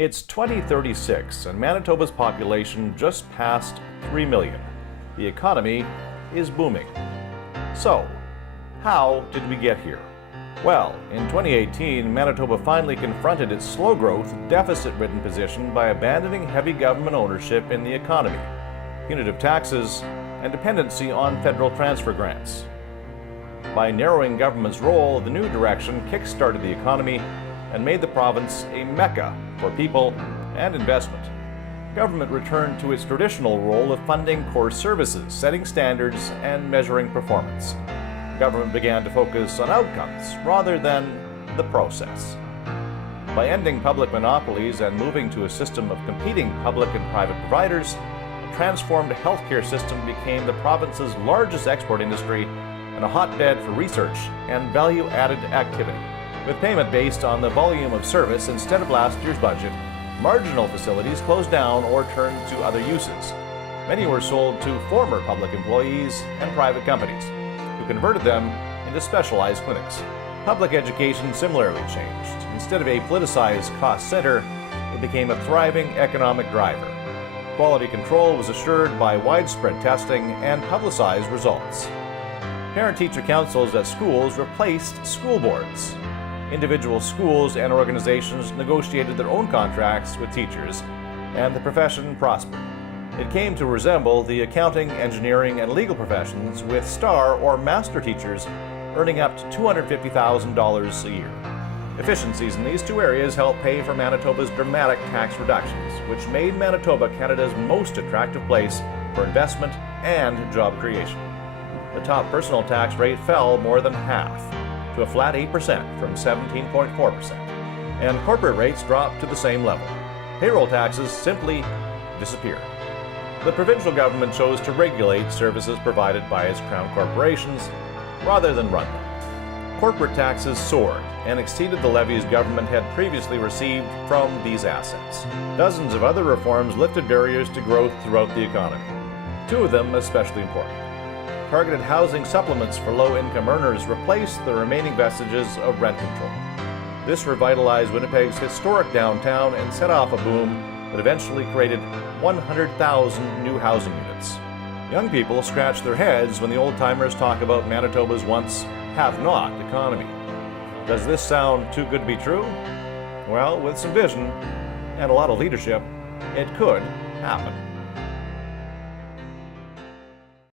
It's 2036 and Manitoba's population just passed 3 million. The economy is booming. So, how did we get here? Well, in 2018, Manitoba finally confronted its slow growth, deficit-ridden position by abandoning heavy government ownership in the economy, punitive taxes, and dependency on federal transfer grants. By narrowing government's role, the new direction kick-started the economy and made the province a mecca for people and investment. Government returned to its traditional role of funding core services, setting standards, and measuring performance. Government began to focus on outcomes rather than the process. By ending public monopolies and moving to a system of competing public and private providers, a transformed healthcare system became the province's largest export industry and a hotbed for research and value-added activity. With payment based on the volume of service instead of last year's budget, marginal facilities closed down or turned to other uses. Many were sold to former public employees and private companies, who converted them into specialized clinics. Public education similarly changed. Instead of a politicized cost center, it became a thriving economic driver. Quality control was assured by widespread testing and publicized results. Parent-teacher councils at schools replaced school boards. Individual schools and organizations negotiated their own contracts with teachers, and the profession prospered. It came to resemble the accounting, engineering, and legal professions, with star or master teachers earning up to $250,000 a year. Efficiencies in these two areas helped pay for Manitoba's dramatic tax reductions, which made Manitoba Canada's most attractive place for investment and job creation. The top personal tax rate fell more than half, to a flat 8% from 17.4%, and corporate rates dropped to the same level. Payroll taxes simply disappeared. The provincial government chose to regulate services provided by its crown corporations rather than run them. Corporate taxes soared and exceeded the levies government had previously received from these assets. Dozens of other reforms lifted barriers to growth throughout the economy, two of them especially important. Targeted housing supplements for low-income earners replaced the remaining vestiges of rent control. This revitalized Winnipeg's historic downtown and set off a boom that eventually created 100,000 new housing units. Young people scratch their heads when the old-timers talk about Manitoba's once have-not economy. Does this sound too good to be true? Well, with some vision and a lot of leadership, it could happen.